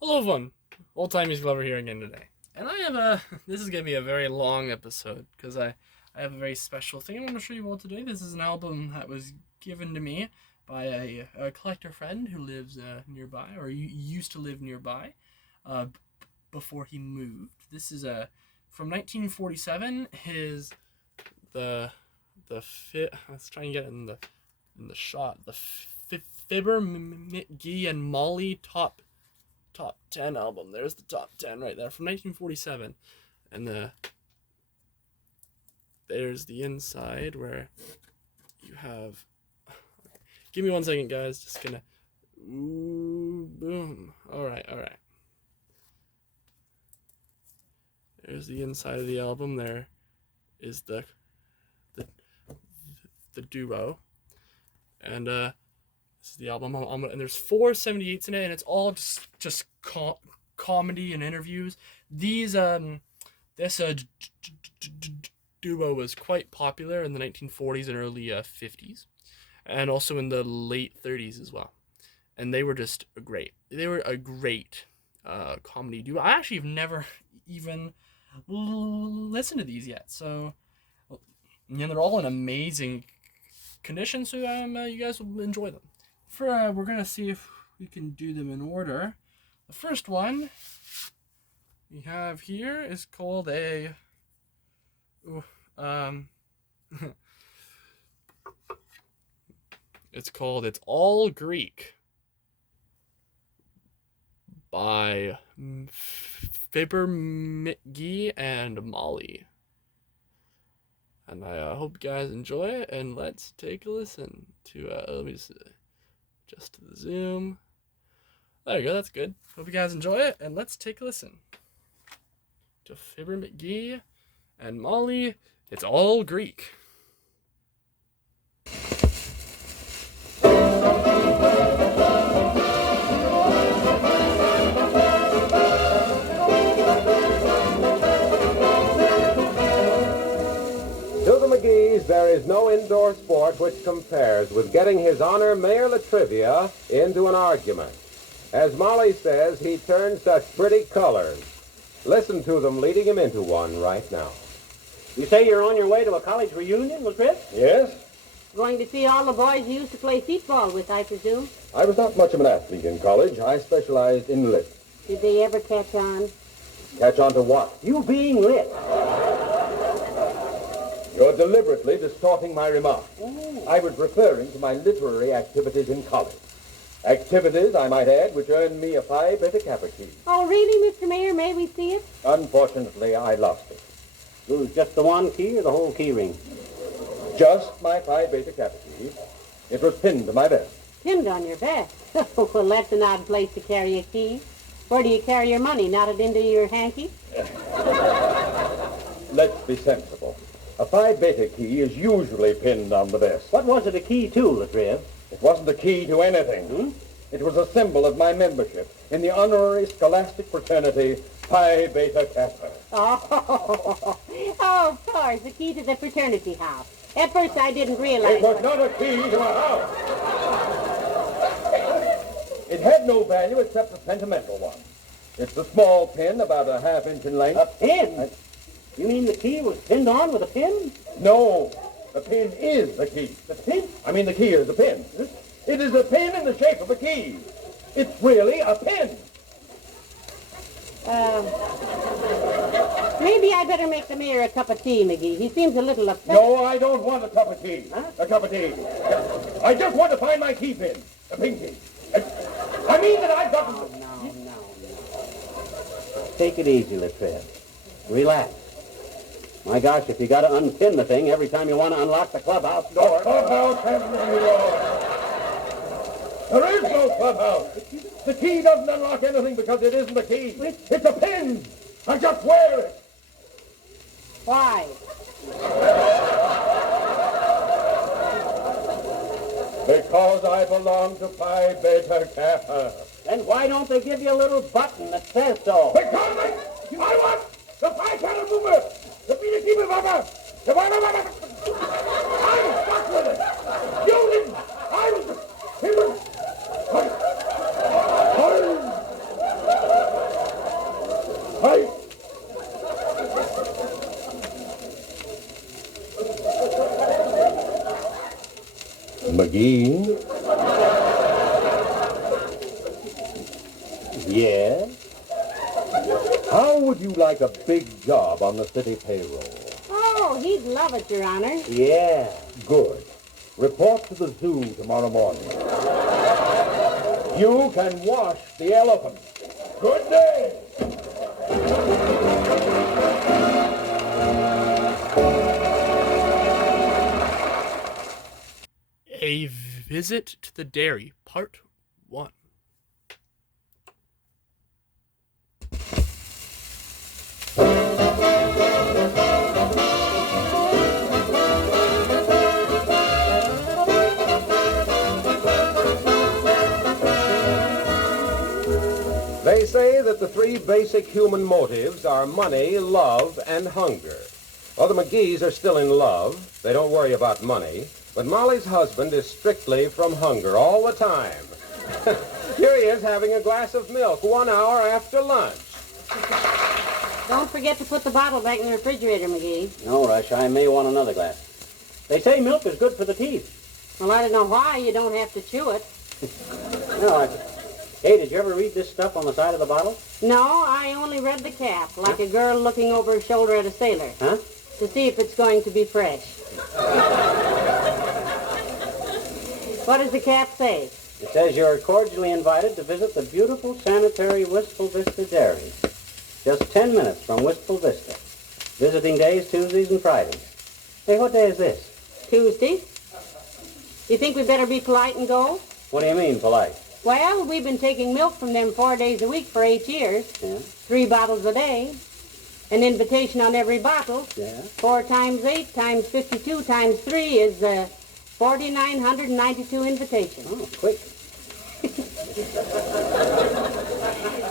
Hello, everyone. Old Timey's Glover here again today. And I have this is going to be a very long episode because I have a very special thing I want to show you all today. This is an album that was given to me by a collector friend who lives nearby, or used to live nearby before he moved. This is from 1947. Let's try and get it in the shot. The Fibber McGee and Molly top 10 album. There's the top 10 right there from 1947. And there's the inside where you have. Give me 1 second, guys. Just gonna. Ooh, boom. All right. There's the inside of the album. There is the duo, and this is the album. And there's 478s in it, and it's all just comedy and interviews. This duo was quite popular in the 1940s and early 50s, and also in the late 30s as well. And they were just great. They were a great comedy duo. I actually have never even listened to these yet, so they're all in amazing condition. So you guys will enjoy them. We're gonna see if we can do them in order. The first one we have here is called It's All Greek by Fibber McGee and Molly. And I hope you guys enjoy it, and let's take a listen to, let me just adjust the zoom. There you go, that's good. Hope you guys enjoy it, and let's take a listen to Fibber McGee and Molly. It's All Greek. There is no indoor sport which compares with getting his honor Mayor Latrivia into an argument. As Molly says, he turns such pretty colors. Listen to them leading him into one right now. You say you're on your way to a college reunion, Latriv? Yes? Going to see all the boys you used to play football with, I presume? I was not much of an athlete in college. I specialized in lit. Did they ever catch on? Catch on to what? You being lit. You're deliberately distorting my remarks. Ooh. I was referring to my literary activities in college. Activities, I might add, which earned me a Phi Beta Kappa key. Oh, really, Mr. Mayor? May we see it? Unfortunately, I lost it. It was just the one key or the whole key ring? Just my Phi Beta Kappa key. It was pinned to my vest. Pinned on your vest? Well, that's an odd place to carry a key. Where do you carry your money? Knotted into your hanky? Let's be sensible. A Phi Beta key is usually pinned on the vest. What was it a key to, Latriv? It wasn't a key to anything. It was a symbol of my membership in the honorary scholastic fraternity Phi Beta Kappa. Oh, of course, the key to the fraternity house. At first I didn't realize... It was not a key to a house. It had no value except a sentimental one. It's a small pin about a half-inch in length. A pin? You mean the key was pinned on with a pin? No, the pin is the key. The pin? I mean, the key is the pin. It is a pin in the shape of a key. It's really a pin. Maybe I better make the mayor a cup of tea, McGee. He seems a little upset. No, I don't want a cup of tea. Huh? A cup of tea. I just want to find my key pin. The pin key. I mean that I've got to... No. Take it easy, Latriv. Relax. My gosh, if you got to unpin the thing every time you want to unlock the clubhouse door... The clubhouse has no door. There is no clubhouse. The key doesn't unlock anything because it isn't a key. It's a pin. I just wear it. Why? Because I belong to Phi Beta Kappa. Then why don't they give you a little button that says so? Because I want the Phi Beta movement. The Beta Kappa Kappa. I'm stuck with it. You didn't. Yes? How would you like a big job on the city payroll? Oh, he'd love it, Your Honor. Yeah. Good. Report to the zoo tomorrow morning. You can wash the elephant. Good day. A Visit to the Dairy, Part 1. They say that the three basic human motives are money, love, and hunger. Well, the McGees are still in love. They don't worry about money. But Molly's husband is strictly from hunger all the time. Here he is having a glass of milk 1 hour after lunch. Don't forget to put the bottle back in the refrigerator, McGee. No rush. I may want another glass. They say milk is good for the teeth. Well, I don't know why you don't have to chew it. No, Hey, did you ever read this stuff on the side of the bottle? No, I only read the cap, like a girl looking over her shoulder at a sailor. Huh? To see if it's going to be fresh. What does the cap say? It says you're cordially invited to visit the beautiful sanitary Wistful Vista Dairy. Just 10 minutes from Wistful Vista. Visiting days, Tuesdays and Fridays. Hey, what day is this? Tuesday. You think we better be polite and go? What do you mean, polite? Well, we've been taking milk from them 4 days a week for 8 years. Yeah? 3 bottles a day. An invitation on every bottle. Yeah? 4 times 8 times 52 times 3 is 4,992 invitations. Oh, quick.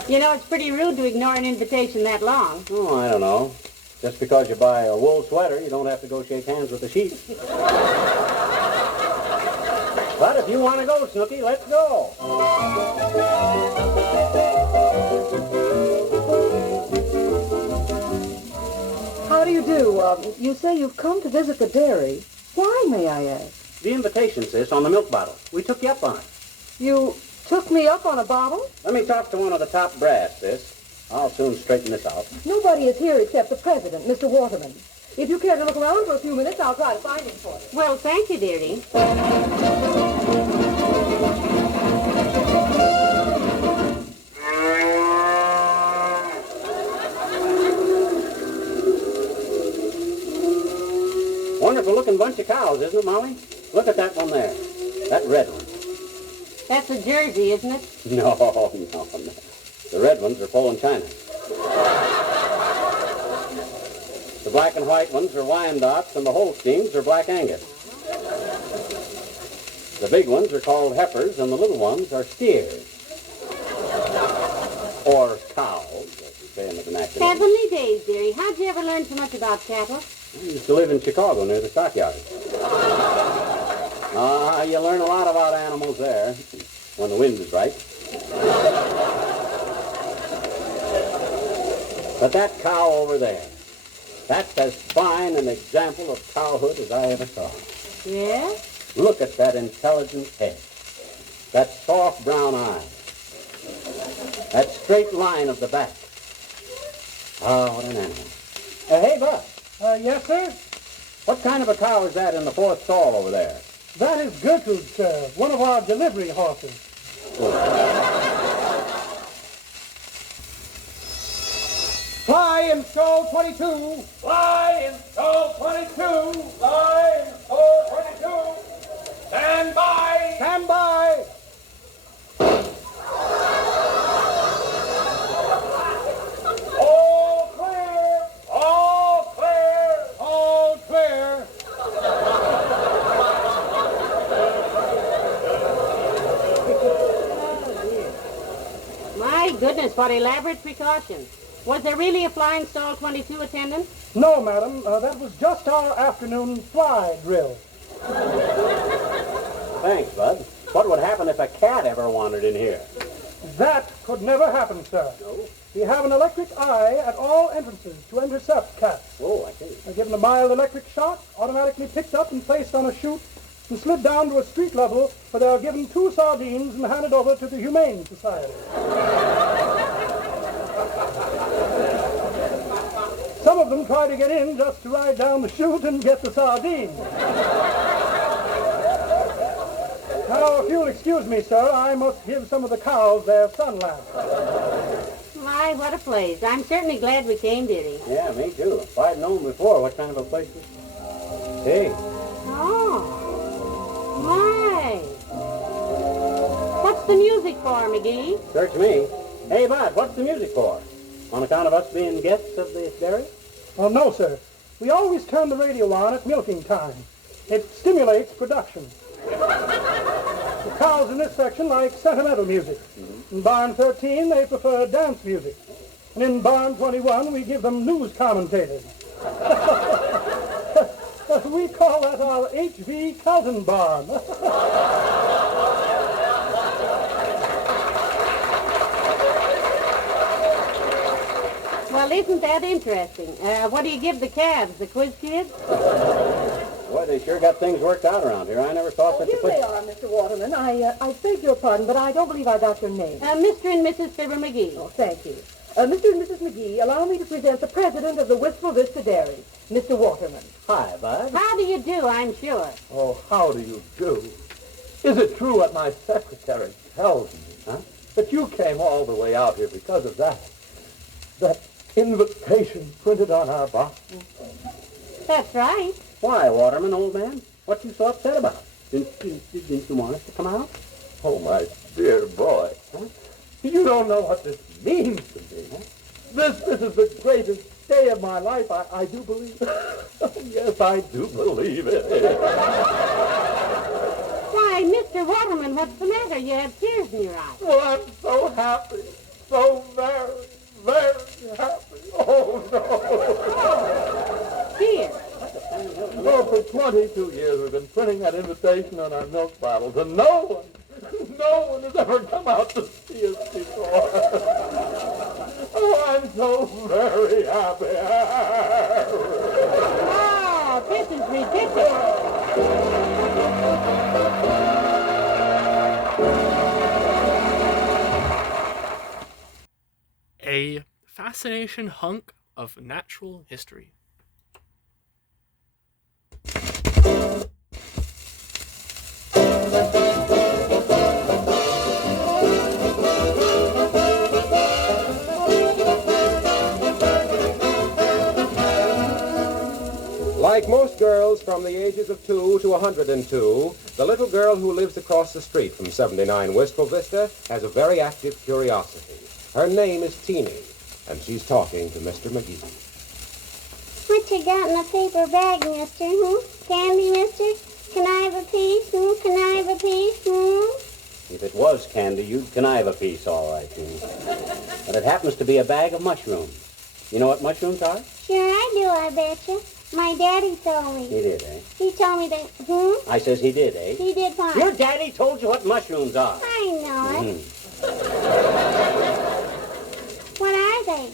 You know, it's pretty rude to ignore an invitation that long. Oh, I don't know. Just because you buy a wool sweater, you don't have to go shake hands with the sheep. But if you want to go, Snooky, let's go. How do you do? You say you've come to visit the dairy. Why, may I ask? The invitation, sis, on the milk bottle. We took you up on it. You took me up on a bottle? Let me talk to one of the top brass, sis. I'll soon straighten this out. Nobody is here except the president, Mr. Waterman. If you care to look around for a few minutes, I'll try to find him for you. Well, thank you, dearie. Wonderful looking bunch of cows, isn't it, Molly? Look at that one there. That red one. That's a Jersey, isn't it? No. The red ones are Poland China. The black and white ones are Wyandottes, and the Holsteins are Black Angus. The big ones are called heifers, and the little ones are steers. Or cows, as we say in the vernacular. Heavenly days, dearie. How'd you ever learn so much about cattle? I used to live in Chicago near the stockyards. You learn a lot about animals there, when the wind is right. But that cow over there, that's as fine an example of cowhood as I ever saw. Yeah? Look at that intelligent head, that soft brown eye, that straight line of the back. Oh, what an animal. Hey, Bud. Yes, sir? What kind of a cow is that in the fourth stall over there? That is Gertrude, sir, one of our delivery horses. Fly in stall 22. Fly in stall 22. Fly in stall 22. Stand by. Stand by. All clear. All clear. All clear. My goodness, what elaborate precautions. Was there really a flying stall 22 attendant? No, madam. That was just our afternoon fly drill. Thanks, Bud. What would happen if a cat ever wandered in here? That could never happen, sir. No? We have an electric eye at all entrances to intercept cats. Oh, I see. Given a mild electric shock, automatically picked up and placed on a chute and slid down to a street level where they are given 2 sardines and handed over to the Humane Society. Some of them try to get in just to ride down the chute and get the sardines. Now, if you'll excuse me, sir, I must give some of the cows their sun lamp. My, what a place. I'm certainly glad we came, Diddy. Yeah, me too. If I'd known before what kind of a place this... Hey, Oh. My. What's the music for, McGee? search me. Hey, Bud, what's the music for? On account of us being guests of the dairy? Well, no, sir. We always turn the radio on at milking time. It stimulates production. The cows in this section like sentimental music. In barn 13, they prefer dance music. And in barn 21, we give them news commentators. We call that our H.V. Cousin barn. Well, isn't that interesting? What do you give the calves, the quiz kids? Boy, they sure got things worked out around here. I never thought such a Here place... they are, Mr. Waterman. I beg your pardon, but I don't believe I got your name. Mr. and Mrs. Fibber McGee. Oh, thank you. Mr. and Mrs. McGee, allow me to present the president of the Wistful Vista Dairy, Mr. Waterman. Hi, Bud. How do you do, I'm sure? Oh, how do you do? Is it true what my secretary tells me, that you came all the way out here because of that? That invitation printed on our box? That's right. Why, Waterman, old man? What you so upset about? Didn't you want us to come out? Oh, my dear boy. You don't know what this means to me. This is the greatest day of my life. I do believe it. Oh, yes, I do believe it. Why, Mr. Waterman, what's the matter? You have tears in your eyes. Well, I'm so happy. So very, very happy. Oh, no. Tears. Well, for 22 years we've been printing that invitation on our milk bottles, and no one has ever come out to see us before. Oh, I'm so very happy. Oh, this is ridiculous. A fascination hunk of natural history. Like most girls from the ages of 2 to 102, the little girl who lives across the street from 79 Wistful Vista has a very active curiosity. Her name is Teeny, and she's talking to Mr. McGee. What you got in the paper bag, mister? Candy, mister? Can I have a piece? Can I have a piece? If it was candy, you'd connive a piece, all right, But it happens to be a bag of mushrooms. You know what mushrooms are? Sure I do, I betcha. My daddy told me. He did, eh? He told me that, I says he did, eh? He did what? Your daddy told you what mushrooms are. I know it. What are they?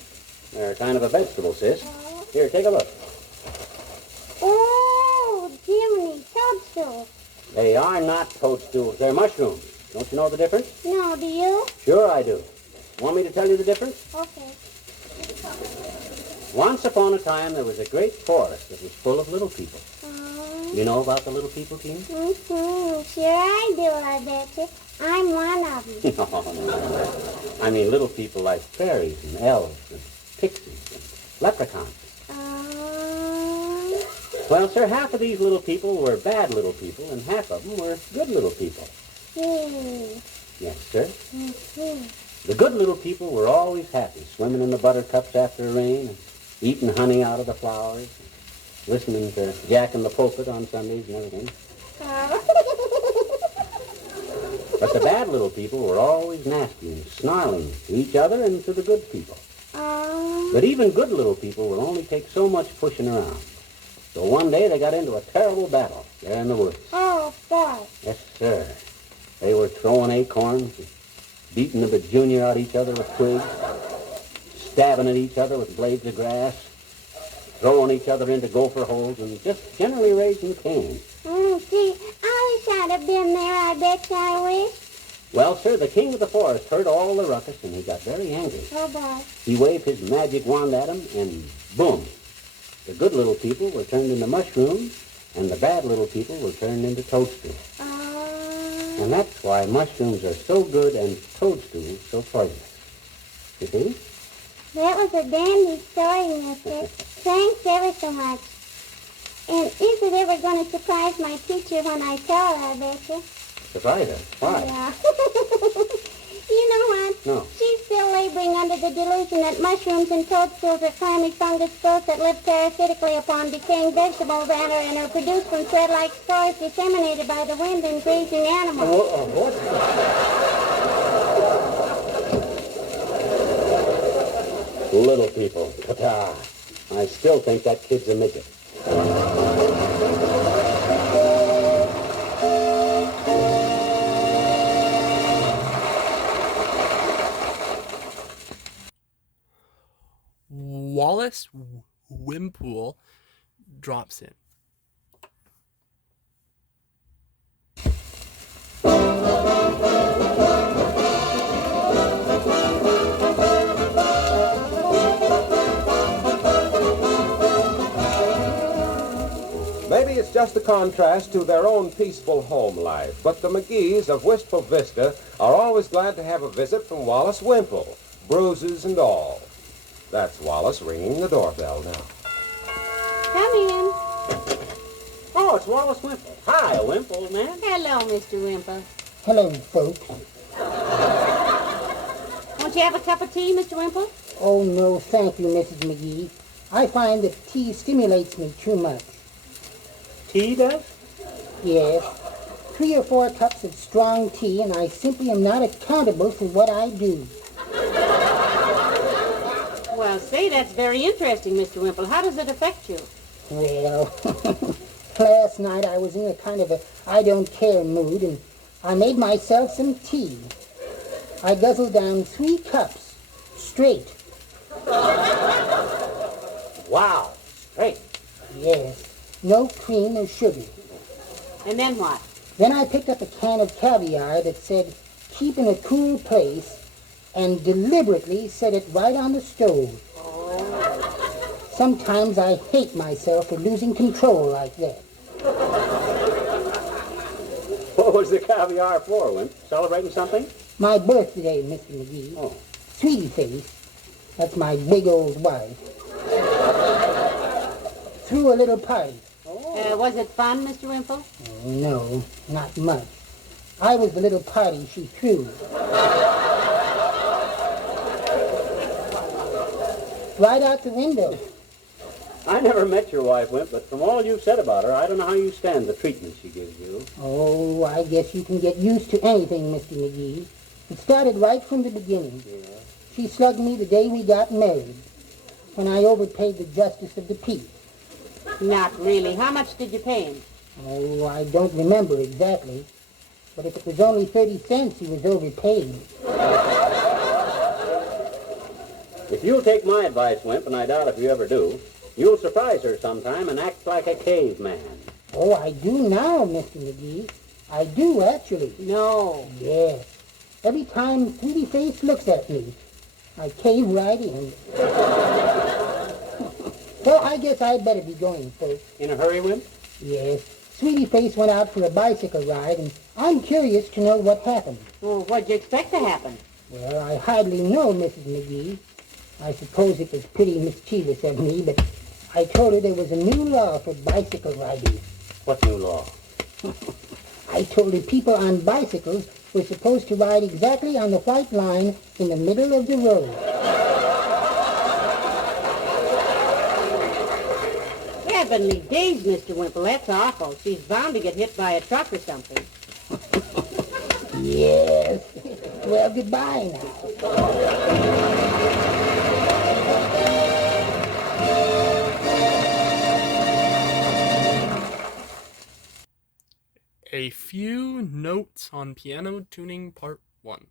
They're kind of a vegetable, sis. Here, take a look. Oh, Jiminy, toadstools. They are not toadstools. They're mushrooms. Don't you know the difference? No, do you? Sure I do. Want me to tell you the difference? Okay. Once upon a time, there was a great forest that was full of little people. You know about the little people, Teen? Sure I do, I betcha. I'm one of them. No. I mean little people like fairies and elves and pixies and leprechauns. Well, sir, half of these little people were bad little people, and half of them were good little people. Yes, sir. The good little people were always happy, swimming in the buttercups after rain, and eating honey out of the flowers, and listening to Jack in the Pulpit on Sundays and everything. But the bad little people were always nasty and snarling to each other and to the good people. But even good little people will only take so much pushing around. So one day they got into a terrible battle there in the woods. Oh, boy. Yes, sir. They were throwing acorns, beating the bejunior out each other with twigs, stabbing at each other with blades of grass, throwing each other into gopher holes, and just generally raising Cain. Gee, I wish I'd have been there, I bet you I wish. Well, sir, the king of the forest heard all the ruckus, and he got very angry. Oh, boy. He waved his magic wand at him, and boom, The good little people were turned into mushrooms, and the bad little people were turned into toadstools. And that's why mushrooms are so good and toadstools so poisonous. You see? That was a dandy story, mister. Thanks ever so much. And is it ever going to surprise my teacher when I tell her, I betcha? Surprise her. Why? Yeah. You know what? No. She's still laboring under the delusion that mushrooms and toadstools are clammy fungus growths that live parasitically upon decaying vegetable matter and are produced from thread-like spores disseminated by the wind and grazing animals. What? Little people. Ta-ta. I still think that kid's a midget. Wallace Wimpool drops in. Maybe it's just a contrast to their own peaceful home life, but the McGees of Wistful Vista are always glad to have a visit from Wallace Wimple, bruises and all. That's Wallace ringing the doorbell now. Come in. Oh, it's Wallace Wimple. Hi, Wimple, man. Hello, Mr. Wimple. Hello, folks. Won't you have a cup of tea, Mr. Wimple? Oh, no, thank you, Mrs. McGee. I find that tea stimulates me too much. Tea does? Yes. 3 or 4 cups of strong tea, and I simply am not accountable for what I do. Well, say, that's very interesting, Mr. Wimple. How does it affect you? Well, last night I was in a kind of a I-don't-care mood, and I made myself some tea. I guzzled down 3 cups, straight. Wow, straight. Yes, no cream or sugar. And then what? Then I picked up a can of caviar that said, keep in a cool place, and deliberately set it right on the stove. Sometimes I hate myself for losing control like that. What was the caviar for, Wimp? Celebrating something? My birthday, Mr. McGee. Oh. Sweetie Face, that's my big old wife, threw a little party. Was it fun, Mr. Wimple? Oh, no, not much. I was the little party she threw. Right out the window. I never met your wife, Wimp, but from all you've said about her, I don't know how you stand the treatment she gives you. Oh, I guess you can get used to anything, Mr. McGee. It started right from the beginning. Yeah. She slugged me the day we got married, when I overpaid the justice of the peace. Not really. How much did you pay him? Oh, I don't remember exactly. But if it was only 30 cents, he was overpaid. If you'll take my advice, Wimp, and I doubt if you ever do, you'll surprise her sometime and act like a caveman. Oh, I do now, Mr. McGee. I do, actually. No. Yes. Every time Sweetie Face looks at me, I cave right in. Well, I guess I'd better be going, folks. In a hurry, Wimp? Yes. Sweetie Face went out for a bicycle ride, and I'm curious to know what happened. Well, what'd you expect to happen? Well, I hardly know, Mrs. McGee. I suppose it was pretty mischievous of me, but I told her there was a new law for bicycle riding. What new law? I told her people on bicycles were supposed to ride exactly on the white line in the middle of the road. Heavenly days, Mr. Wimple. That's awful. She's bound to get hit by a truck or something. Yes. Well, goodbye now. A few notes on piano tuning part 1.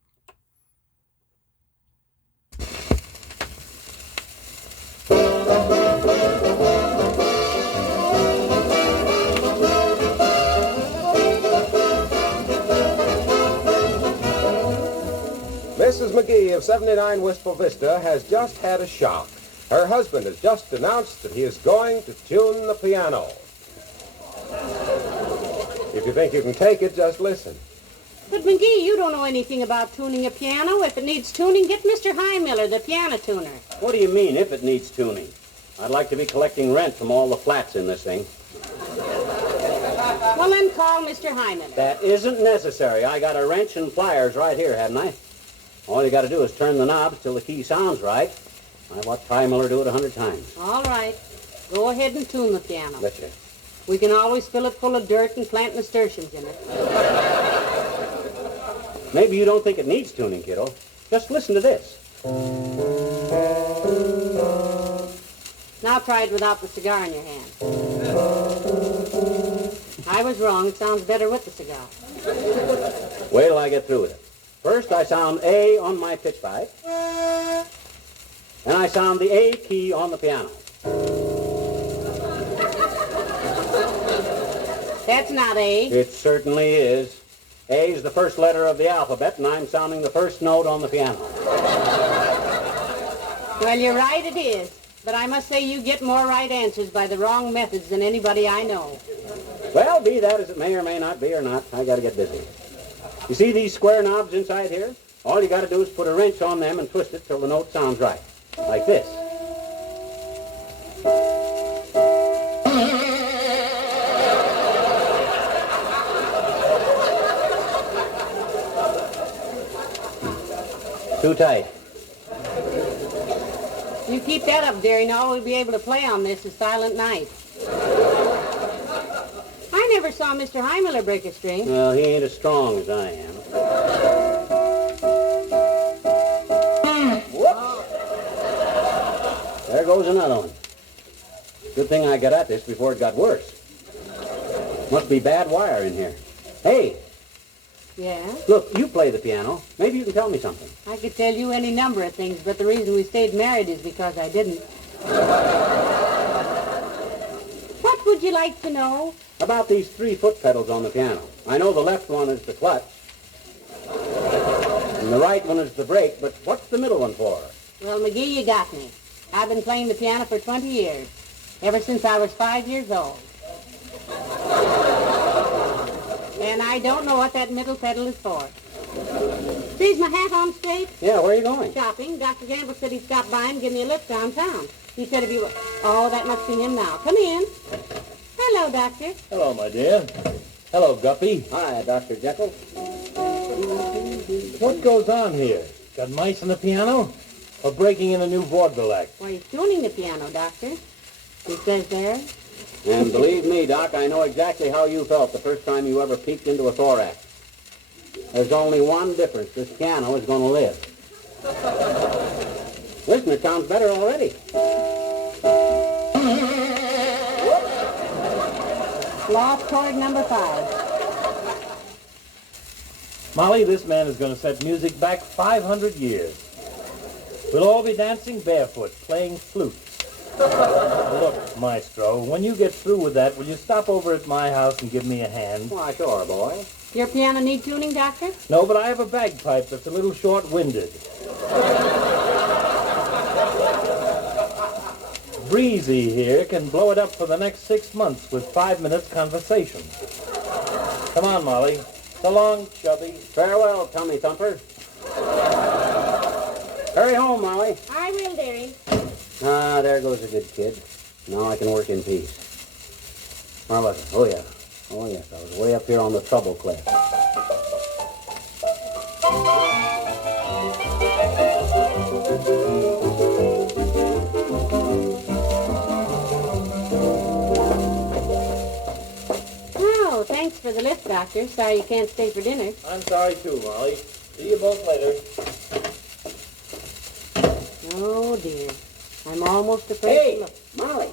Mrs. McGee of 79 Wistful Vista has just had a shock. Her husband has just announced that he is going to tune the piano. If you think you can take it, just listen. But, McGee, you don't know anything about tuning a piano. If it needs tuning, get Mr. Highmiller, the piano tuner. What do you mean, if it needs tuning? I'd like to be collecting rent from all the flats in this thing. Well, then call Mr. Highmiller. That isn't necessary. I got a wrench and pliers right here, haven't I? All you got to do is turn the knobs till the key sounds right. I've watched Highmiller do it 100 times. All right. Go ahead and tune the piano. Betcha. We can always fill it full of dirt and plant nasturtiums in it. Maybe you don't think it needs tuning, kiddo. Just listen to this. Now try it without the cigar in your hand. I was wrong. It sounds better with the cigar. Wait till I get through with it. First, I sound A on my pitch pipe. And I sound the A key on the piano. That's not A. It certainly is. A is the first letter of the alphabet, and I'm sounding the first note on the piano. Well, you're right, it is. But I must say you get more right answers by the wrong methods than anybody I know. Well, be that as it may or may not be or not, I got to get busy. You see these square knobs inside here? All you got to do is put a wrench on them and twist it till the note sounds right. Like this. Too tight. You keep that up, dearie, and all we'll be able to play on this is Silent Night. I never saw Mr. Highmiller break a string. Well, he ain't as strong as I am. Whoops! There goes another one. Good thing I got at this before it got worse. Must be bad wire in here. Hey, Yeah? look, you play the piano. Maybe you can tell me something. I could tell you any number of things, but the reason we stayed married is because I didn't. What would you like to know? About these 3 foot pedals on the piano. I know the left one is the clutch, and the right one is the brake, but what's the middle one for? Well, McGee, you got me. I've been playing the piano for 20 years, ever since I was 5 years old. And I don't know what that middle pedal is for. See's my hat on straight? Yeah, where are you going? Shopping. Dr. Gamble said he'd stop by and give me a lift downtown. He said if you... Oh, that must be him now. Come in. Hello, Doctor. Hello, my dear. Hello, Guppy. Hi, Dr. Jekyll. What goes on here? Got mice on the piano? Or breaking in a new vaudeville act? Why, he's tuning the piano, Doctor. He says there. And believe me, Doc, I know exactly how you felt the first time you ever peeked into a thorax. There's only one difference. This piano is going to live. Listen, it sounds better already. Lost chord number 5. Molly, this man is going to set music back 500 years. We'll all be dancing barefoot, playing flute. Look, Maestro, when you get through with that, will you stop over at my house and give me a hand? Why, sure, boy. Your piano need tuning, Doctor? No, but I have a bagpipe that's a little short-winded. Breezy here can blow it up for the next 6 months with 5 minutes conversation. Come on, Molly. So long, Chubby. Farewell, tummy thumper. Hurry home, Molly. I will, dearie. Ah, there goes a good kid. Now I can work in peace. Where was it? Oh, yeah. Oh, yes, I was way up here on the trouble cliff. Oh, thanks for the lift, Doctor. Sorry you can't stay for dinner. I'm sorry, too, Molly. See you both later. Oh, dear. I'm almost afraid to Hey, look. Molly.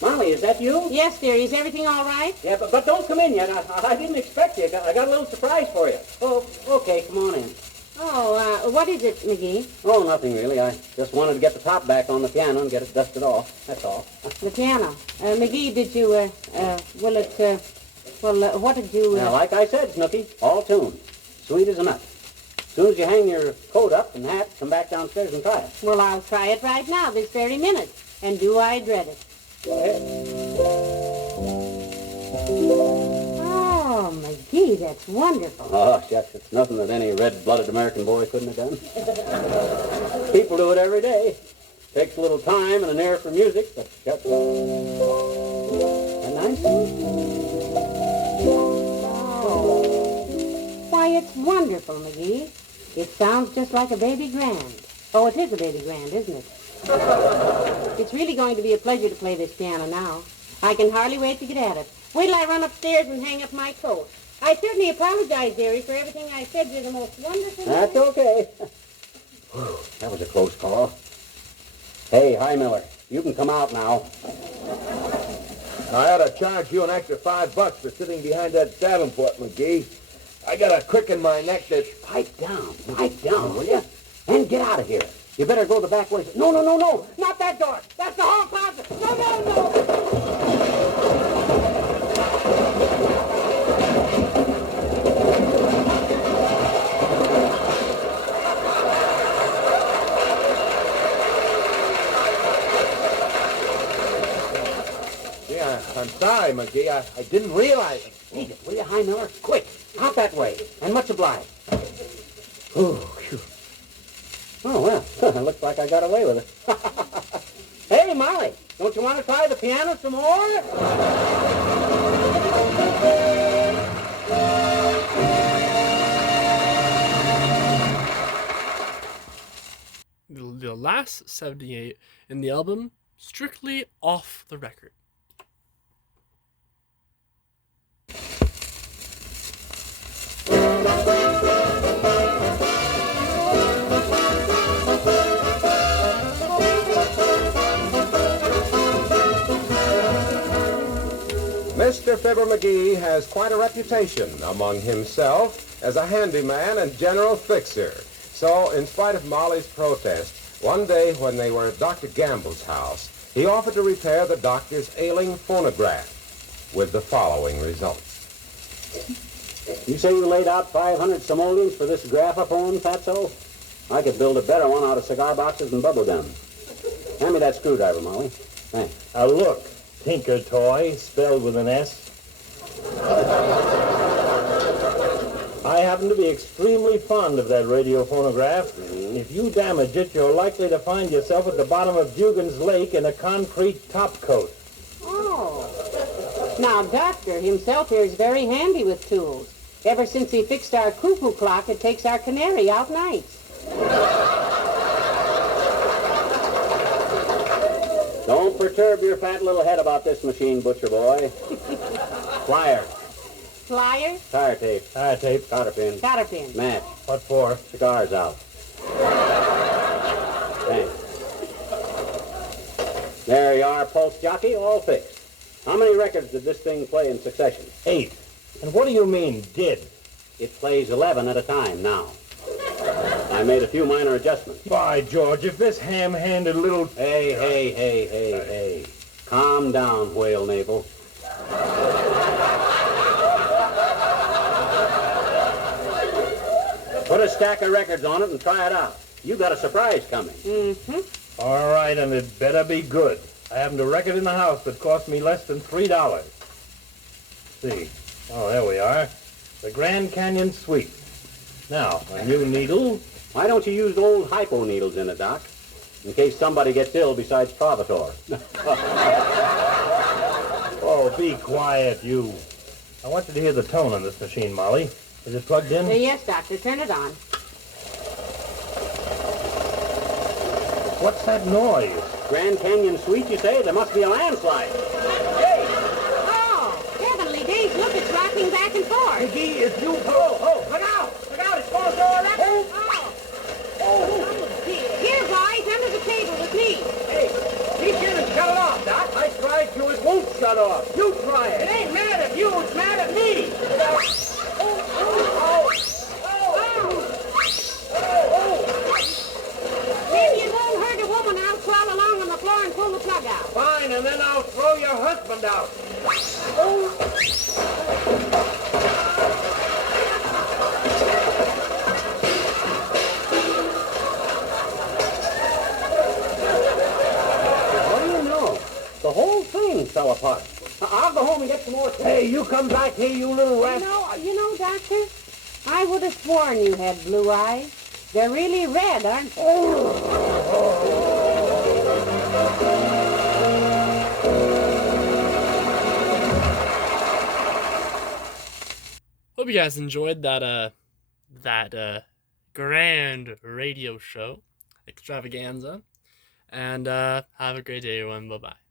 Molly, is that you? Yes, dearie. Is everything all right? Yeah, but don't come in yet. I didn't expect you. I got a little surprise for you. Oh, okay, come on in. Oh, what is it, McGee? Oh, nothing really. I just wanted to get the top back on the piano and get it dusted off. That's all. The piano. McGee, did you, what did you... Now, like I said, Snooky, all tuned. Sweet as a nut. As soon as you hang your coat up and hat, come back downstairs and try it. Well, I'll try it right now, this very minute. And do I dread it. Go ahead. Oh, McGee, that's wonderful. Oh, shucks, it's nothing that any red-blooded American boy couldn't have done. People do it every day. Takes a little time and an ear for music, but shucks. And nice? Oh. Why, it's wonderful, McGee. It sounds just like a baby grand. Oh, it is a baby grand, isn't it? It's really going to be a pleasure to play this piano now. I can hardly wait to get at it. Wait till I run upstairs and hang up my coat. I certainly apologize, dearie, for everything I said. You're the most wonderful... That's okay. Whew, that was a close call. Hey, hi, Miller. You can come out now. I ought to charge you an extra $5 for sitting behind that Davenport, McGee. I got a crick in my neck that's... Pipe down, will you? And get out of here. You better go the back way. No, not that door. That's the hall closet. No. Yeah, I'm sorry, McGee. I didn't realize it. Eat it, will you, High Miller? Quick, out that way. And much obliged. Oh, phew. Oh, well, looks like I got away with it. Hey, Molly, don't you want to try the piano some more? The last 78 in the album, Strictly Off the Record. Mr. Fibber McGee has quite a reputation among himself as a handyman and general fixer. So, in spite of Molly's protest, one day when they were at Dr. Gamble's house, he offered to repair the doctor's ailing phonograph with the following results. You say you laid out 500 simoleons for this graphophone, Fatso? I could build a better one out of cigar boxes and bubble gum. Hand me that screwdriver, Molly. Thanks. Look, Tinker Toy, spelled with an S. I happen to be extremely fond of that radio phonograph. If you damage it, you're likely to find yourself at the bottom of Dugan's Lake in a concrete topcoat. Oh. Now, Doctor himself here is very handy with tools. Ever since he fixed our cuckoo clock, it takes our canary out nights. Don't perturb your fat little head about this machine, butcher boy. Pliers. Pliers? Tire tape. Tire tape. Cotter pin. Cotter pin. Match. What for? Cigars out. Thanks. There you are, pulse jockey, all fixed. How many records did this thing play in succession? 8. And what do you mean, did? It plays 11 at a time now. I made a few minor adjustments. By George, if this ham-handed little... Hey. Calm down, whale navel. Put a stack of records on it and try it out. You got a surprise coming. Mm-hmm. All right, and it better be good. I haven't a record in the house that cost me less than $3. See. Oh, there we are. The Grand Canyon Suite. Now, a new needle. Why don't you use old hypo needles in it, Doc? In case somebody gets ill besides Provitor. Oh, be quiet, you. I want you to hear the tone on this machine, Molly. Is it plugged in? Yes, Doctor. Turn it on. What's that noise? Grand Canyon Suite, you say? There must be a landslide. Hey! Oh, heavenly days. Look, it's rocking back and forth. McGee, it's you. Oh, look out! Look out, it's going to throw a record! Oh, dear. Here, boys, under the table with me. Hey, reach in and shut it off, Doc. I tried to, it won't shut off. You try it. It ain't mad at you, it's mad at me. Maybe it won't hurt a woman. I'll crawl along on the floor and pull the plug out. Fine, and then I'll throw your husband out. fell apart. I'll go home and get some more. Hey, you come back here, you little rat. You know, Doctor, I would have sworn you had blue eyes. They're really red, aren't they? Hope you guys enjoyed that grand radio show extravaganza, and have a great day, everyone. Bye bye.